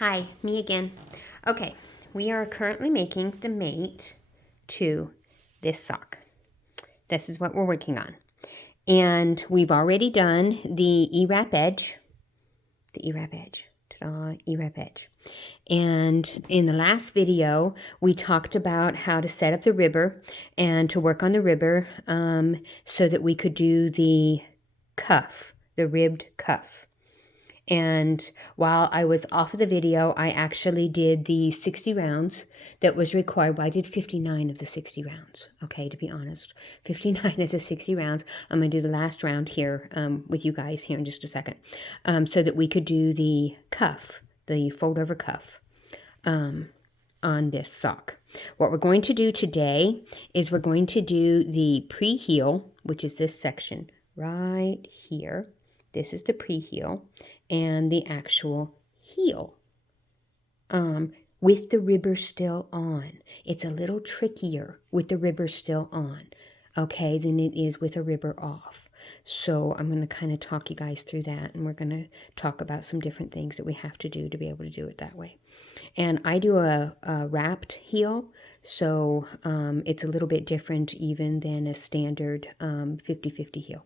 Hi, me again. Okay, we are currently making the mate to this sock. This is what we're working on. And we've already done the E-wrap edge. The E-wrap edge. Ta-da, E-wrap edge. And in the last video, we talked about how to set up the ribber and to work on the ribber so that we could do the cuff, the ribbed cuff. And while I was off of the video, I actually did the 60 rounds that was required. Well, I did 59 of the 60 rounds, okay, to be honest. 59 of the 60 rounds. I'm going to do the last round here with you guys here in just a second so that we could do the cuff, the fold-over cuff on this sock. What we're going to do today is we're going to do the pre-heel, which is this section right here. This is the pre-heel and the actual heel with the ribber still on. It's a little trickier with the ribber still on, okay, than it is with a ribber off. So I'm going to kind of talk you guys through that, and we're going to talk about some different things that we have to do to be able to do it that way. And I do a wrapped heel, so it's a little bit different even than a standard 50-50 heel.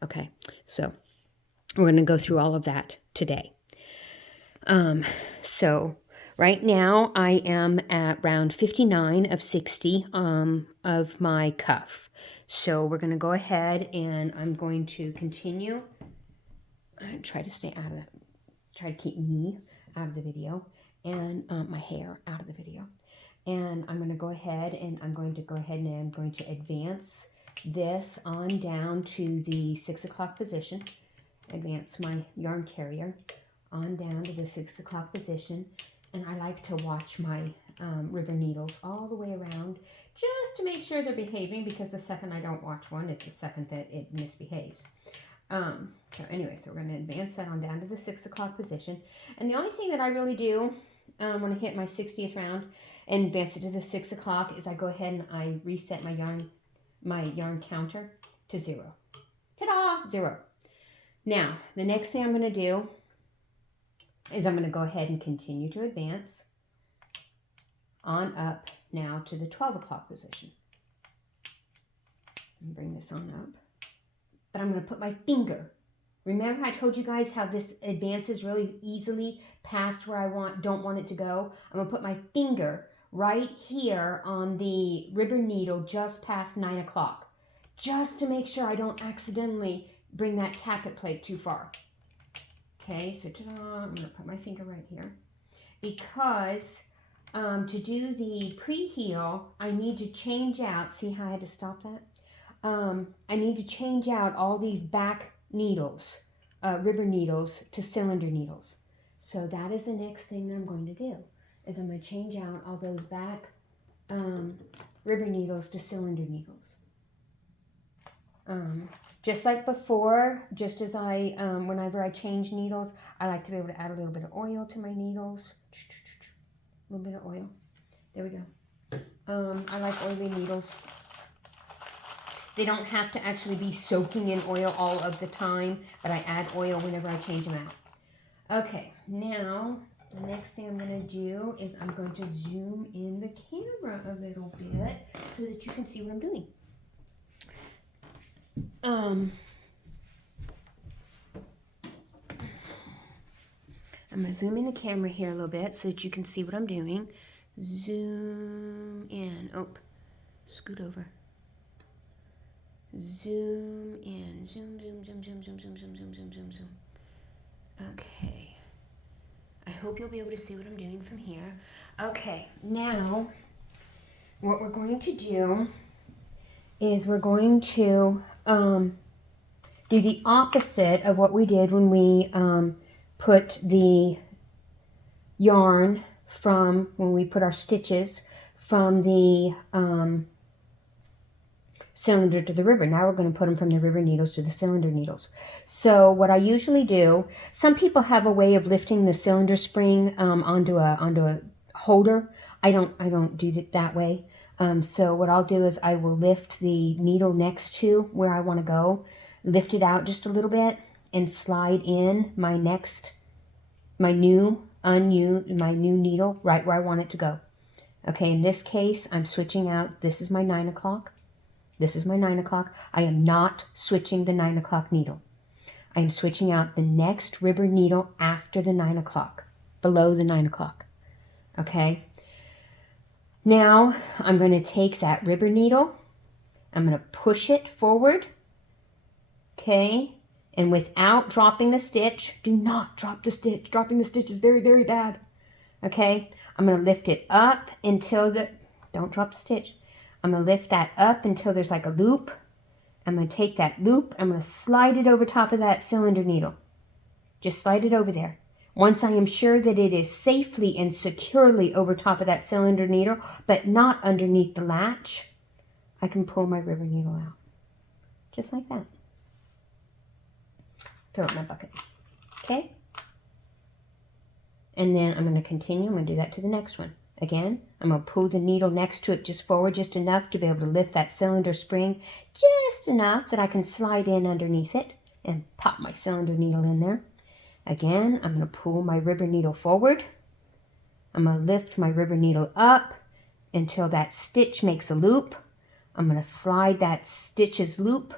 Okay, so we're going to go through all of that today. So right now I am at round 59 of 60 of my cuff. So we're going to go ahead and I'm going to continue. Try to stay out of that. Try to keep me out of the video and my hair out of the video. And I'm going to go ahead and I'm going to advance this on down to the 6 o'clock position. Advance my yarn carrier on down to the 6 o'clock position, and I like to watch my ribber needles all the way around just to make sure they're behaving, because the second I don't watch one is the second that it misbehaves. So anyway, so we're going to advance that on down to the 6 o'clock position, and the only thing that I really do when I hit my 60th round and advance it to the 6 o'clock is I go ahead and I reset my yarn counter to 0. Ta-da! 0. Now, the next thing I'm going to do is I'm going to go ahead and continue to advance on up now to the 12 o'clock position. And bring this on up. But I'm going to put my finger. Remember I told you guys how this advances really easily past where I don't want it to go? I'm going to put my finger right here on the ribber needle just past 9 o'clock. Just to make sure I don't accidentally bring that tappet plate too far. Okay, so ta-da, I'm going to put my finger right here. Because to do the pre-heel, I need to change out, see how I had to stop that? I need to change out all these back needles, ribber needles, to cylinder needles. So that is the next thing that I'm going to do, is I'm going to change out all those back ribber needles to cylinder needles. Just like before, just as whenever I change needles, I like to be able to add a little bit of oil to my needles. A little bit of oil. There we go. I like oily needles. They don't have to actually be soaking in oil all of the time, but I add oil whenever I change them out. Okay, now the next thing I'm going to do is I'm going to zoom in the camera a little bit so that you can see what I'm doing. I'm going to zoom in the camera here a little bit so that you can see what I'm doing. Zoom in. Oh, scoot over. Zoom in. Zoom, zoom, zoom, zoom, zoom, zoom, zoom, zoom, zoom, zoom, zoom. Okay. I hope you'll be able to see what I'm doing from here. Okay, now what we're going to do is we're going to do the opposite of what we did when we put the yarn from, when we put our stitches from the cylinder to the ribber. Now we're going to put them from the ribber needles to the cylinder needles. So what I usually do, some people have a way of lifting the cylinder spring onto a holder. I don't do it that way. So what I'll do is I will lift the needle next to where I want to go, lift it out just a little bit, and slide in my new my new needle right where I want it to go. Okay, in this case, I'm switching out. This is my 9 o'clock. This is my 9 o'clock. I am not switching the 9 o'clock needle. I am switching out the next ribbon needle after the 9 o'clock, below the 9 o'clock. Okay, now I'm going to take that ribbon needle. I'm going to push it forward. Okay, and without dropping the stitch, do not drop the stitch. Dropping the stitch is very, very bad. Okay, I'm going to lift it up until don't drop the stitch. I'm going to lift that up until there's like a loop. I'm going to take that loop. I'm going to slide it over top of that cylinder needle. Just slide it over there. Once I am sure that it is safely and securely over top of that cylinder needle, but not underneath the latch, I can pull my ribbon needle out. Just like that. Throw it in my bucket. Okay? And then I'm going to continue. I'm going to do that to the next one. Again, I'm going to pull the needle next to it just forward, just enough to be able to lift that cylinder spring, just enough that I can slide in underneath it and pop my cylinder needle in there. Again, I'm going to pull my ribbon needle forward. I'm going to lift my ribbon needle up until that stitch makes a loop. I'm going to slide that stitch's loop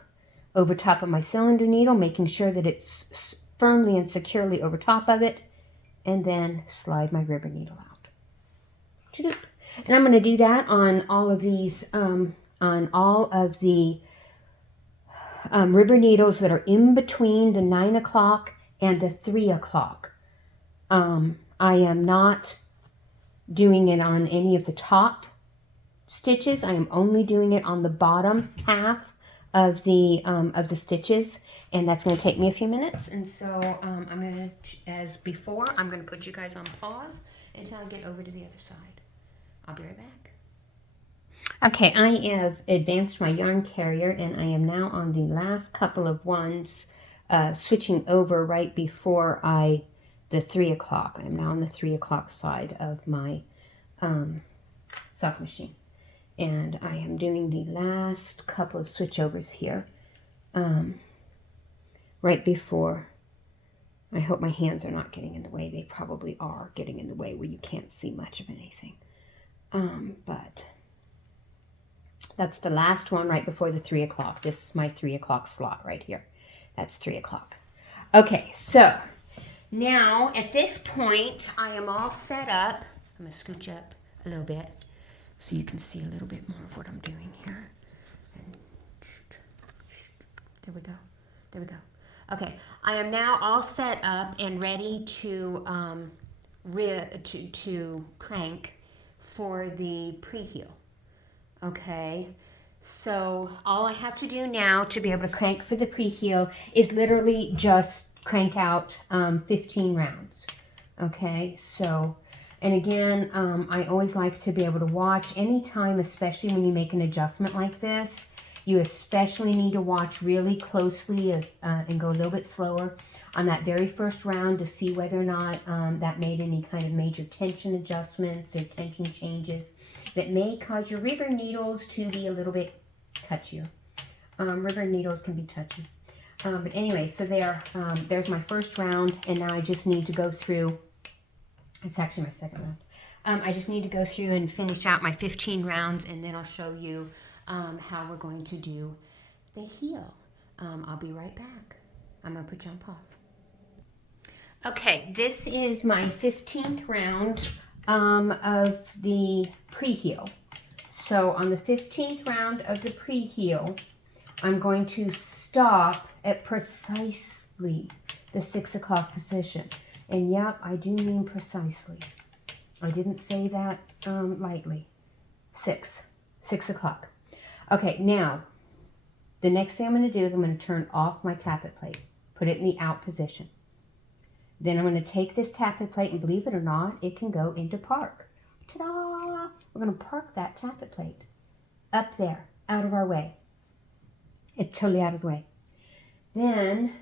over top of my cylinder needle, making sure that it's firmly and securely over top of it, and then slide my ribbon needle out. And I'm going to do that on all of these, on all of the ribbon needles that are in between the 9 o'clock and the 3 o'clock. I am not doing it on any of the top stitches. I am only doing it on the bottom half of the stitches, and that's going to take me a few minutes. And so I'm going to, as before, I'm going to put you guys on pause until I get over to the other side. I'll be right back. Okay, I have advanced my yarn carrier, and I am now on the last couple of ones, switching over right before the 3 o'clock. I'm now on the 3 o'clock side of my sock machine. And I am doing the last couple of switchovers here, right before. I hope my hands are not getting in the way. They probably are getting in the way where you can't see much of anything. But that's the last one right before the 3 o'clock. This is my 3 o'clock slot right here. That's 3 o'clock. Okay, so now at this point, I am all set up. I'm going to scooch up a little bit so you can see a little bit more of what I'm doing here. And there we go. There we go. Okay, I am now all set up and ready to crank for the pre-heel. Okay, so all I have to do now to be able to crank for the pre-heel is literally just crank out 15 rounds. Okay, so, and again, I always like to be able to watch anytime, especially when you make an adjustment like this. You especially need to watch really closely and go a little bit slower on that very first round to see whether or not that made any kind of major tension adjustments or tension changes that may cause your ribbon needles to be a little bit touchier. Ribbon needles can be touchy. But anyway, so there's my first round, and now I just need to go through, it's actually my second round. I just need to go through and finish out my 15 rounds, and then I'll show you how we're going to do the heel. I'll be right back. I'm going to put you on pause. Okay, this is my 15th round of the pre-heel. So on the 15th round of the pre-heel, I'm going to stop at precisely the 6 o'clock position. And yep, I do mean precisely. I didn't say that lightly. 6 o'clock. Okay, now, the next thing I'm going to do is I'm going to turn off my tappet plate. Put it in the out position. Then I'm going to take this tappet plate, and believe it or not, it can go into park. Ta-da! We're going to park that tappet plate up there, out of our way. It's totally out of the way. Then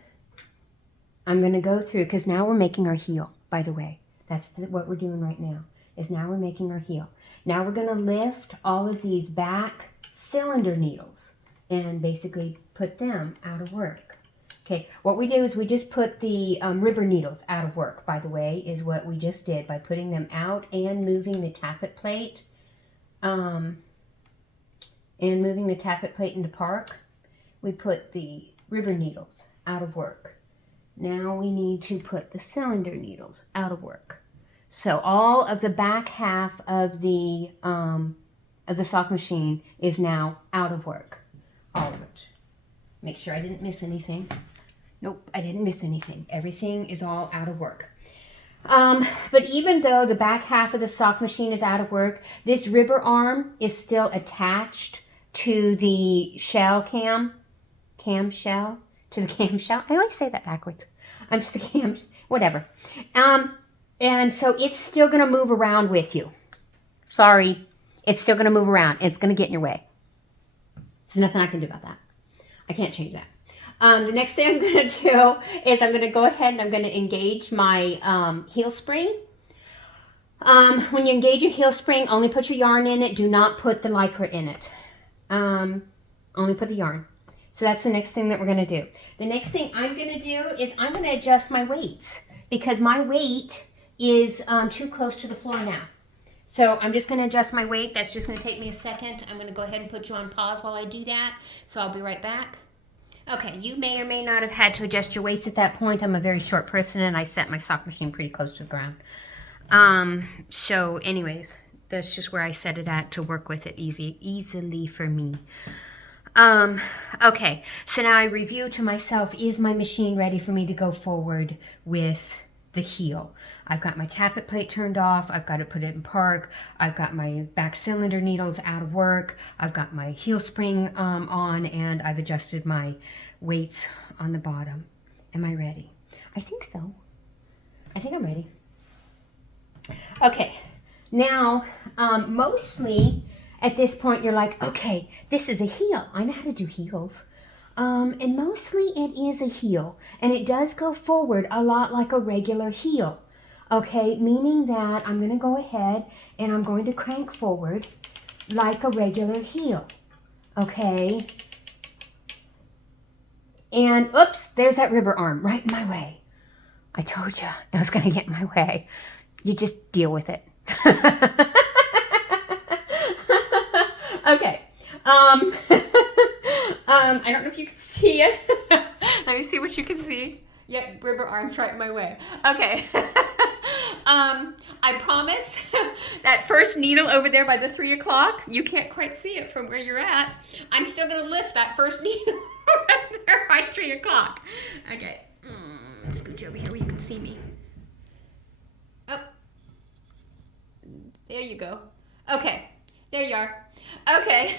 I'm going to go through, because now we're making our heel, by the way. That's what we're doing right now, is now we're making our heel. Now we're going to lift all of these back cylinder needles and basically put them out of work. Okay, what we do is we just put the rubber needles out of work, by the way, is what we just did by putting them out and moving the tappet plate. Into park. We put the rubber needles out of work. Now we need to put the cylinder needles out of work. So all of the back half of the sock machine is now out of work. All of it. Make sure I didn't miss anything. Nope, I didn't miss anything. Everything is all out of work. But even though the back half of the sock machine is out of work, this rubber arm is still attached to the camshell. I always say that backwards. To the whatever. And so it's still going to move around with you. Sorry, it's still going to move around. It's going to get in your way. There's nothing I can do about that. I can't change that. The next thing I'm going to do is I'm going to go ahead and I'm going to engage my heel spring. When you engage your heel spring, only put your yarn in it. Do not put the Lycra in it. Only put the yarn. So that's the next thing that we're going to do. The next thing I'm going to do is I'm going to adjust my weights because my weight is too close to the floor now. So I'm just going to adjust my weight. That's just going to take me a second. I'm going to go ahead and put you on pause while I do that. So I'll be right back. Okay, you may or may not have had to adjust your weights at that point. I'm a very short person and I set my sock machine pretty close to the ground. So anyways, that's just where I set it at to work with it easily for me. Okay, so now I review to myself, is my machine ready for me to go forward with the heel? I've got my tappet plate turned off. I've got to put it in park. I've got my back cylinder needles out of work. I've got my heel spring on, and I've adjusted my weights on the bottom. Am I ready? I think so. I think I'm ready. Okay, now mostly at this point you're like, okay, this is a heel. I know how to do heels. And mostly it is a heel, and it does go forward a lot like a regular heel. Okay, meaning that I'm going to go ahead and I'm going to crank forward like a regular heel. Okay. And oops, there's that rubber arm right in my way. I told you it was going to get in my way. You just deal with it. Okay. I don't know if you can see it. Let me see what you can see. Yep, rubber arms right in my way. Okay. I promise that first needle over there by the 3 o'clock, you can't quite see it from where you're at. I'm still going to lift that first needle right there by 3 o'clock. Okay. Scooch over here where you can see me. Oh. There you go. Okay. There you are. Okay.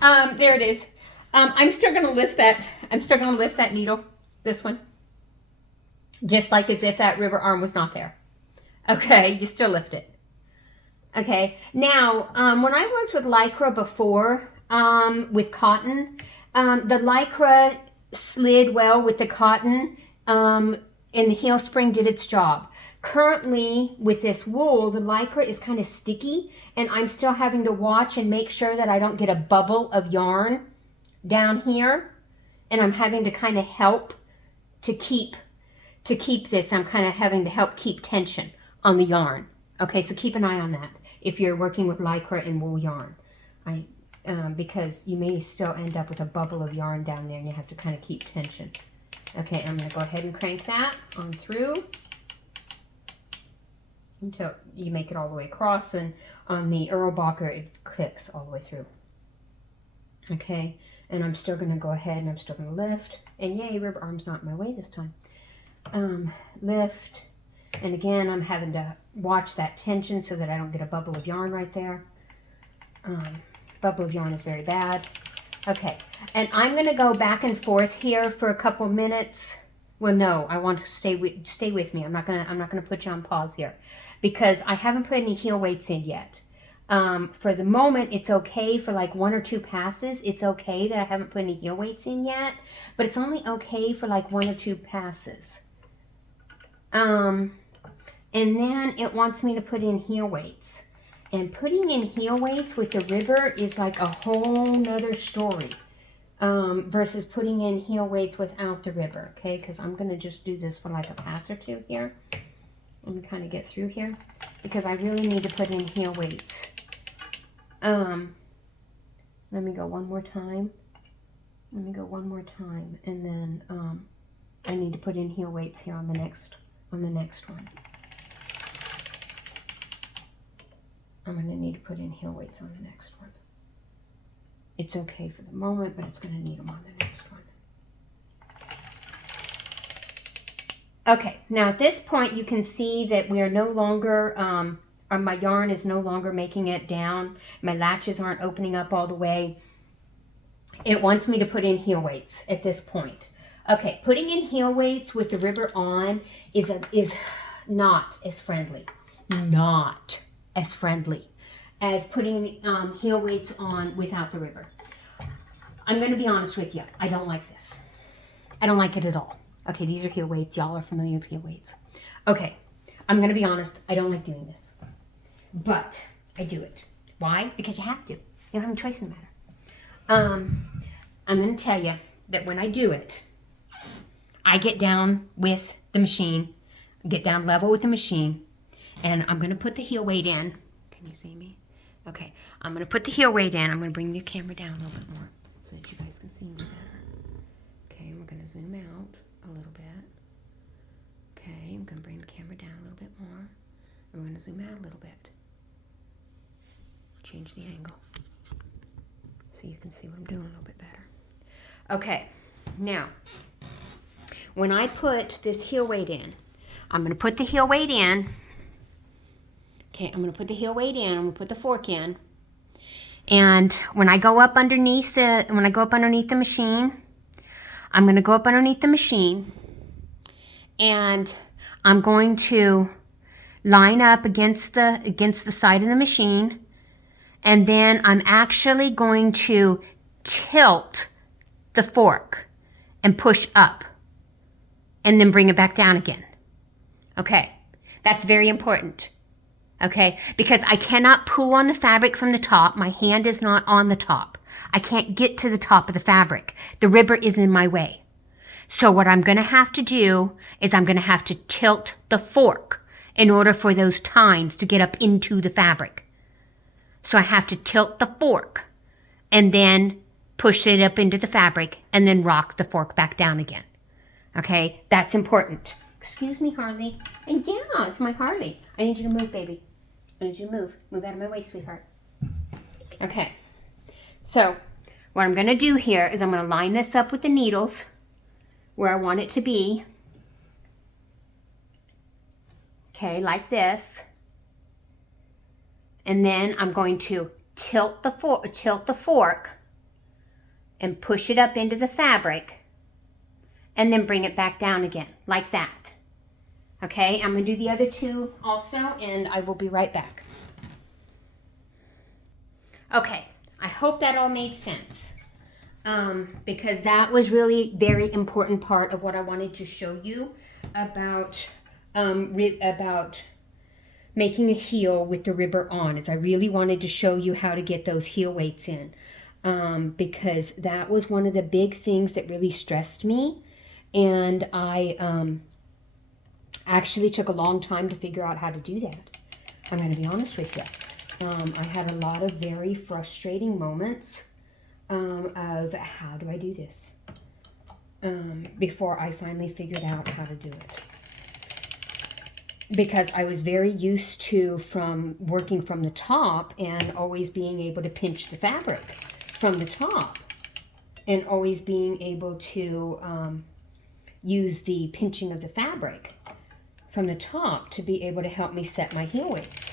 There it is. I'm still going to lift that. I'm still going to lift that needle. This one. Just like as if that rubber arm was not there. Okay, you still lift it. Okay, now, when I worked with Lycra before, with cotton, the Lycra slid well with the cotton, and the heel spring did its job. Currently, with this wool, the Lycra is kind of sticky, and I'm still having to watch and make sure that I don't get a bubble of yarn down here, and I'm having to kind of help to keep this. I'm kind of having to help keep tension on the yarn. Okay, so keep an eye on that if you're working with Lycra and wool yarn. Because you may still end up with a bubble of yarn down there and you have to kind of keep tension. Okay, I'm going to go ahead and crank that on through until you make it all the way across, and on the Erlbacher it clicks all the way through. Okay, and I'm still going to go ahead and I'm still going to lift, and yay, rubber arm's not in my way this time. Lift, and again I'm having to watch that tension so that I don't get a bubble of yarn right there. Bubble of yarn is very bad. Okay, and I'm going to go back and forth here for a couple minutes. Well, no, I want to stay with me. I'm not gonna put you on pause here because I haven't put any heel weights in yet. For the moment, it's okay for like 1 or 2 passes. It's okay that I haven't put any heel weights in yet, but it's only okay for like 1 or 2 passes. And then it wants me to put in heel weights. And putting in heel weights with the ribber is like a whole nother story. versus putting in heel weights without the ribber, okay? Because I'm going to just do this for like a pass or two here. Let me kind of get through here because I really need to put in heel weights. Let me go one more time. Let me go one more time, and then I need to put in heel weights here on the next one. I'm going to need to put in heel weights on the next one. It's okay for the moment, but it's going to need them on the next one. Okay, now at this point you can see that we are no longer, my yarn is no longer making it down. My latches aren't opening up all the way. It wants me to put in heel weights at this point. Okay, putting in heel weights with the ribber on is not as friendly. Not as friendly as putting heel weights on without the ribber. I'm going to be honest with you. I don't like this. I don't like it at all. Okay, these are heel weights. Y'all are familiar with heel weights. Okay, I'm going to be honest. I don't like doing this. But I do it. Why? Because you have to. You don't have a choice in the matter. I'm going to tell you that when I do it, I get down with the machine, get down level with the machine, and I'm going to put the heel weight in. Can you see me? Okay, I'm going to put the heel weight in. I'm going to bring the camera down a little bit more so that you guys can see me better. Okay, and we're going to zoom out a little bit. Okay, I'm going to bring the camera down a little bit more. And we're going to zoom out a little bit. Change the angle so you can see what I'm doing a little bit better. Okay, now, when I put this heel weight in, I'm going to put the heel weight in. Okay, I'm going to put the heel weight in. I'm going to put the fork in. And when I go up underneath the machine, I'm going to go up underneath the machine, and I'm going to line up against the side of the machine, and then I'm actually going to tilt the fork and push up and then bring it back down again. Okay, that's very important. Okay, because I cannot pull on the fabric from the top. My hand is not on the top. I can't get to the top of the fabric. The ribber is in my way. So what I'm going to have to do is I'm going to have to tilt the fork in order for those tines to get up into the fabric. So I have to tilt the fork and then push it up into the fabric and then rock the fork back down again. Okay, that's important. Excuse me, Harley. And yeah, it's my Harley. I need you to move, baby. I need you to move. Move out of my way, sweetheart. Okay, so what I'm going to do here is I'm going to line this up with the needles where I want it to be. Okay, like this. And then I'm going to tilt the fork and push it up into the fabric and then bring it back down again, like that. Okay, I'm going to do the other two also, and I will be right back. Okay, I hope that all made sense, because that was really very important part of what I wanted to show you about making a heel with the ribber on, is I really wanted to show you how to get those heel weights in, because that was one of the big things that really stressed me, and I actually took a long time to figure out how to do that. I'm going to be honest with you. I had a lot of very frustrating moments of how do I do this before I finally figured out how to do it. Because I was very used to working from the top and always being able to pinch the fabric from the top and always being able to use the pinching of the fabric from the top to be able to help me set my heel weights.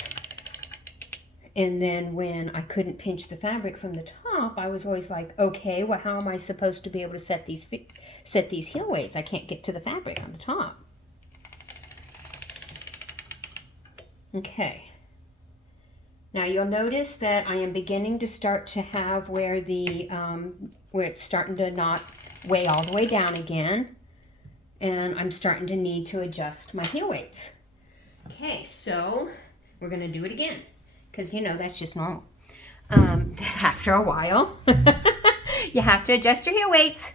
And then when I couldn't pinch the fabric from the top, I was always like, okay, well, how am I supposed to be able to set these heel weights? I can't get to the fabric on the top. Okay. Now you'll notice that I am beginning to start to have where it's starting to not weigh all the way down again. And I'm starting to need to adjust my heel weights. Okay, so we're going to do it again. Because, you know, that's just normal. After a while, You have to adjust your heel weights.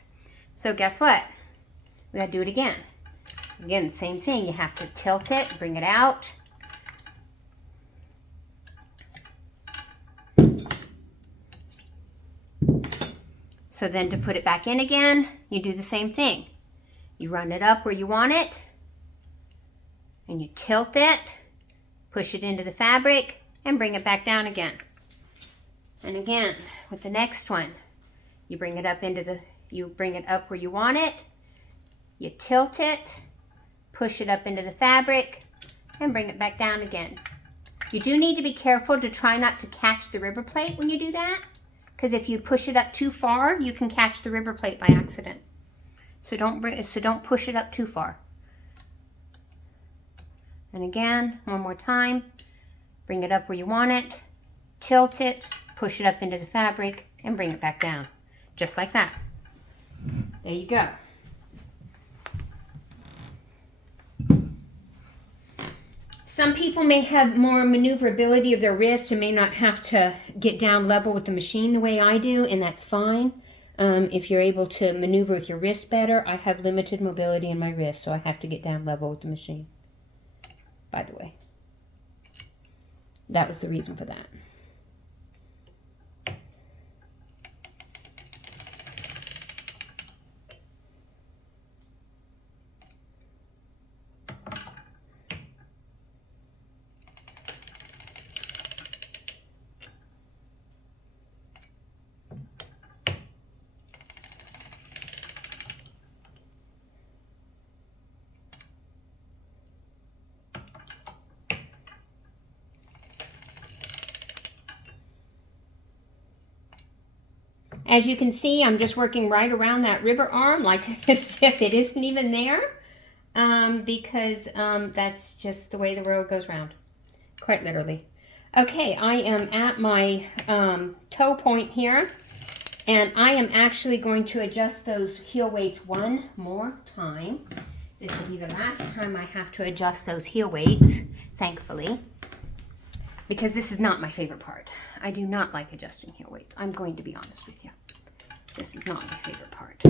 So guess what? We gotta do it again. Again, same thing. You have to tilt it, bring it out. So then to put it back in again, you do the same thing. You run it up where you want it, and you tilt it, push it into the fabric, and bring it back down again. And again, with the next one, you bring it up where you want it, you tilt it, push it up into the fabric, and bring it back down again. You do need to be careful to try not to catch the ribber plate when you do that, because if you push it up too far, you can catch the ribber plate by accident. So don't push it up too far. And again, one more time, bring it up where you want it, tilt it, push it up into the fabric, and bring it back down. Just like that. There you go. Some people may have more maneuverability of their wrist and may not have to get down level with the machine the way I do, and that's fine. If you're able to maneuver with your wrist better, I have limited mobility in my wrist, so I have to get down level with the machine. By the way, that was the reason for that. As you can see, I'm just working right around that ribber arm like as if it isn't even there, because that's just the way the road goes round, quite literally. Okay, I am at my toe point here, and I am actually going to adjust those heel weights one more time. This will be the last time I have to adjust those heel weights, thankfully, because this is not my favorite part. I do not like adjusting heel weights. I'm going to be honest with you. This is not my favorite part.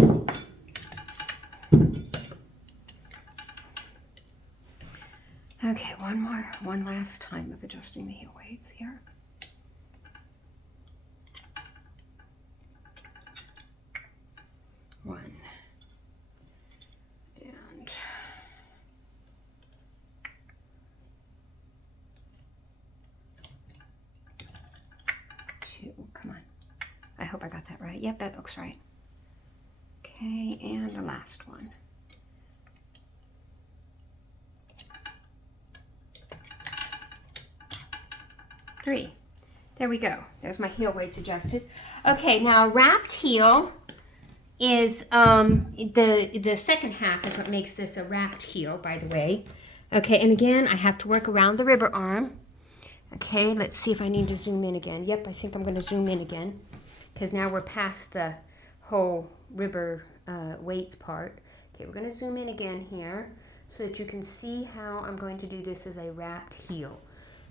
Okay, one last time of adjusting the heel weights here. One. And two. Come on. I hope I got that right. Yep, that looks right. Okay, and the last one. Three. There we go. There's my heel weights adjusted. Okay, now a wrapped heel is the second half is what makes this a wrapped heel, by the way. Okay, and again, I have to work around the ribber arm. Okay, let's see if I need to zoom in again. Yep, I think I'm going to zoom in again, because now we're past the whole ribber weights part. Okay, we're going to zoom in again here so that you can see how I'm going to do this as a wrapped heel.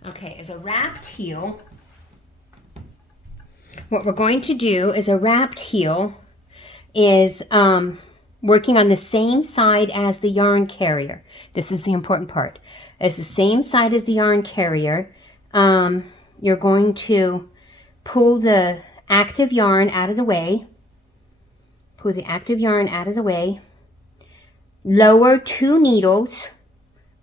Okay, as a wrapped heel, what we're going to do as a wrapped heel is working on the same side as the yarn carrier. This is the important part. As the same side as the yarn carrier, you're going to pull the active yarn out of the way. Pull the active yarn out of the way. Lower 2 needles.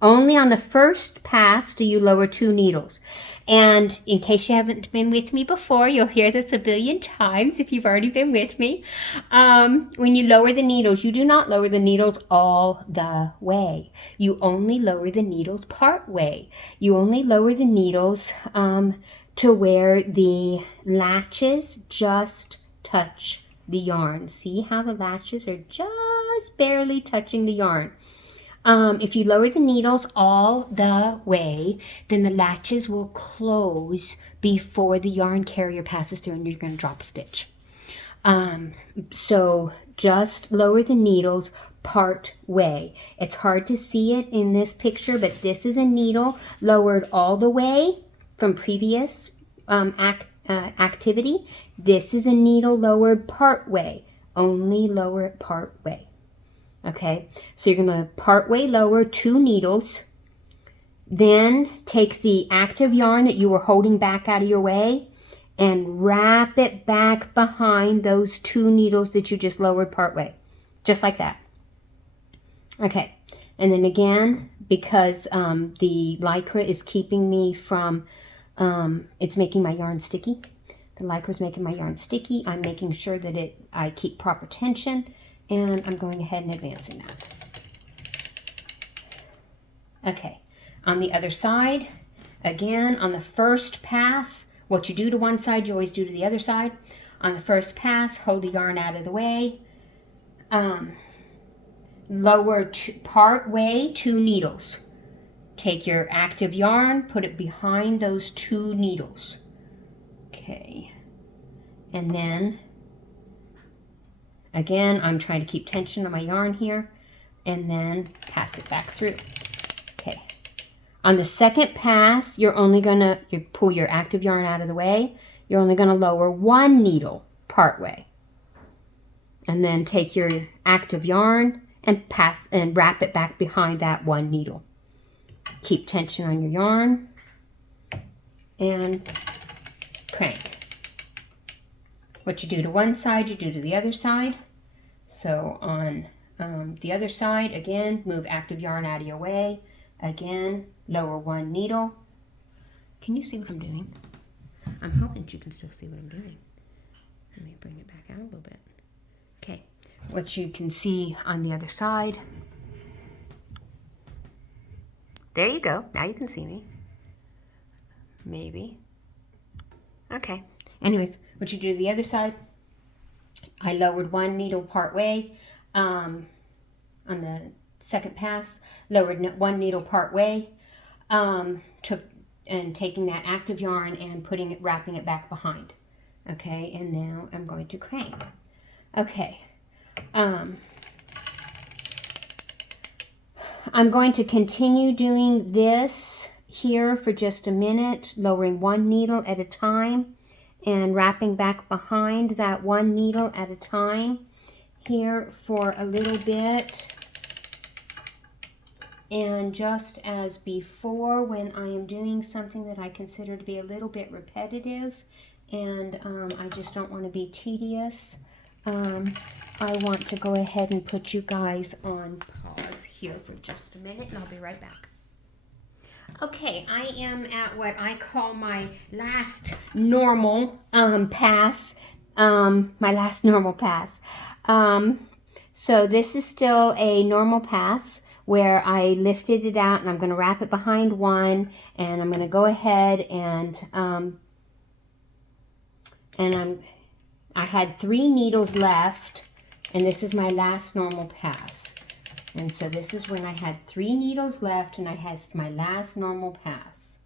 Only on the first pass do you lower 2 needles. And in case you haven't been with me before, you'll hear this a billion times if you've already been with me. When you lower the needles, you do not lower the needles all the way. You only lower the needles part way. You only lower the needles to where the latches just touch the yarn. See how the latches are just barely touching the yarn. If you lower the needles all the way, then the latches will close before the yarn carrier passes through and you're going to drop a stitch. So just lower the needles part way. It's hard to see it in this picture, but this is a needle lowered all the way from previous activity. This is a needle lowered part way. Only lower it part way. Okay, so you're going to part way lower 2 needles. Then take the active yarn that you were holding back out of your way and wrap it back behind those 2 needles that you just lowered part way. Just like that. Okay, and then again, because the Lycra is keeping me from, it's making my yarn sticky. The Lycra is making my yarn sticky. I'm making sure that I keep proper tension, and I'm going ahead and advancing that. Okay, on the other side, again, on the first pass, what you do to one side, you always do to the other side. On the first pass, hold the yarn out of the way. Lower part way 2 needles. Take your active yarn, put it behind those 2 needles. Okay. And then, again, I'm trying to keep tension on my yarn here. And then pass it back through. Okay. On the second pass, you're only going to pull your active yarn out of the way. You're only going to lower 1 needle part way. And then take your active yarn and pass and wrap it back behind that 1 needle. Keep tension on your yarn and crank. What you do to one side, you do to the other side. So on the other side, again, move active yarn out of your way. Again, lower 1 needle. Can you see what I'm doing? I'm hoping you can still see what I'm doing. Let me bring it back out a little bit. Okay, what you can see on the other side. There you go. Now you can see me. Maybe. Okay. Anyways, what you do to the other side, I lowered 1 needle part way on the second pass, lowered 1 needle part way, taking that active yarn and wrapping it back behind. Okay, and now I'm going to crank. Okay. I'm going to continue doing this here for just a minute, lowering 1 needle at a time and wrapping back behind that 1 needle at a time here for a little bit. And just as before, when I am doing something that I consider to be a little bit repetitive and I just don't want to be tedious, I want to go ahead and put you guys on pause here for just a minute, and I'll be right back. Okay, I am at what I call my last normal pass. So this is still a normal pass where I lifted it out, and I'm going to wrap it behind 1, and I'm going to go ahead and I had 3 needles left, and this is my last normal pass. And so this is when I had 3 needles left, and I had my last normal pass.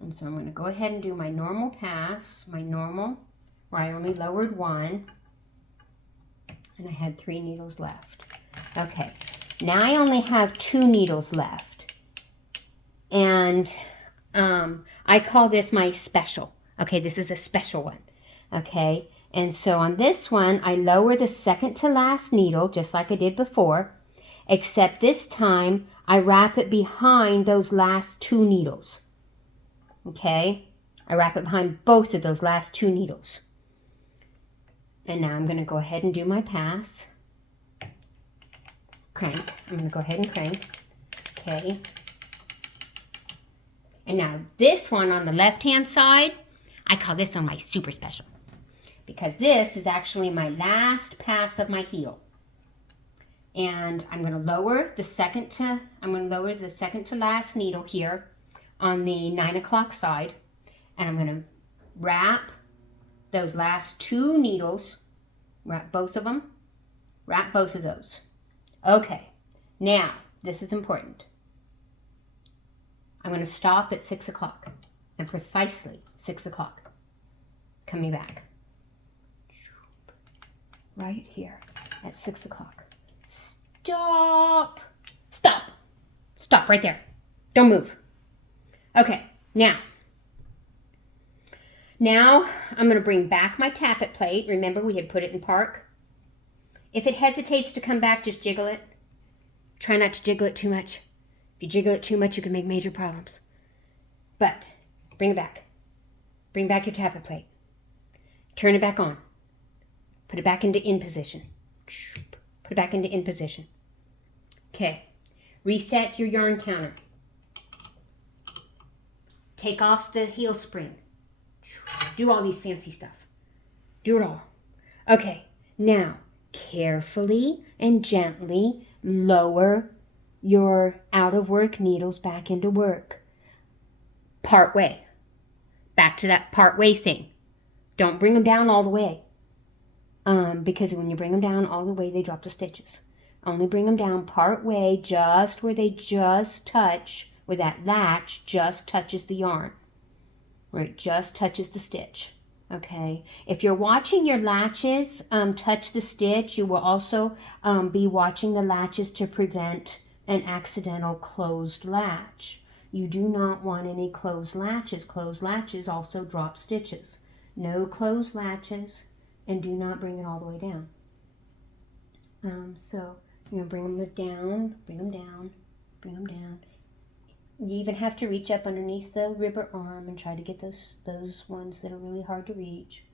And so I'm going to go ahead and do my normal pass, my normal, where I only lowered 1, and I had 3 needles left. Okay, now I only have 2 needles left, and I call this my special. Okay, this is a special one. Okay, and so on this one, I lower the second to last needle, just like I did before, except this time, I wrap it behind those last 2 needles. Okay, I wrap it behind both of those last 2 needles. And now I'm going to go ahead and do my pass. Crank. I'm going to go ahead and crank. Okay. And now this one on the left-hand side, I call this one my super special, because this is actually my last pass of my heel. And I'm going to lower the second to last needle here on the 9 o'clock side, and I'm going to wrap those last 2 needles, wrap both of them, wrap both of those. Okay, now this is important. I'm going to stop at 6 o'clock, and precisely 6 o'clock, coming back. Right here at 6 o'clock. Stop! Stop! Stop right there. Don't move. Okay, now, Now I'm going to bring back my tappet plate. Remember, we had put it in park. If it hesitates to come back, just jiggle it. Try not to jiggle it too much. If you jiggle it too much, you can make major problems. But bring it back. Bring back your tappet plate. Turn it back on. Put it back into in position. Put it back into in position. Okay. Reset your yarn counter. Take off the heel spring. Do all these fancy stuff. Do it all. Okay. Now, carefully and gently lower your out of work needles back into work. Part way. Back to that part way thing. Don't bring them down all the way. Because when you bring them down all the way, they drop the stitches. Only bring them down part way, just where they just touch, where that latch just touches the yarn. Where it just touches the stitch. Okay, if you're watching your latches touch the stitch, you will also be watching the latches to prevent an accidental closed latch. You do not want any closed latches. Closed latches also drop stitches. No closed latches, and do not bring it all the way down. So you're going to bring them down, bring them down, bring them down. You even have to reach up underneath the ribber arm and try to get those ones that are really hard to reach.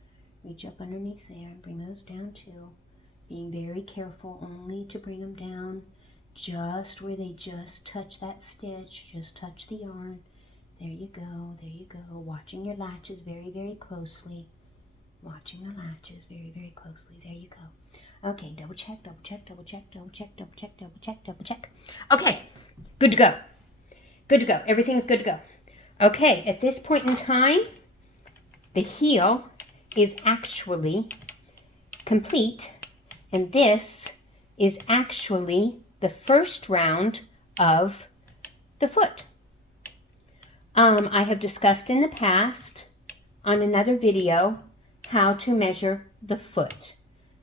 Reach up underneath there and bring those down too. Being very careful only to bring them down just where they just touch that stitch, just touch the yarn. There you go, there you go. Watching your latches very, very closely. Watching the latches very, very closely. There you go. Okay, double check, double check, double check, double check, double check, double check, double check. Okay, good to go. Good to go. Everything's good to go. Okay, at this point in time, the heel is actually complete, and this is actually the first round of the foot. I have discussed in the past on another video how to measure the foot,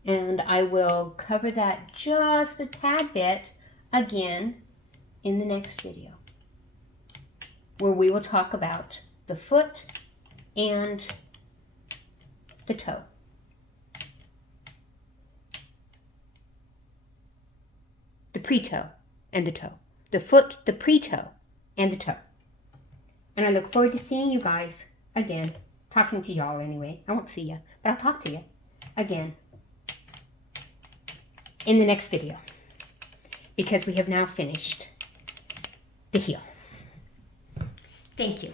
and I will cover that just a tad bit again in the next video, where we will talk about the foot and the toe. The pre-toe and the toe. The foot, the pre-toe, and the toe. And I look forward to seeing you guys again. Talking to y'all anyway. I won't see you, but I'll talk to you again in the next video, because we have now finished the heel. Thank you.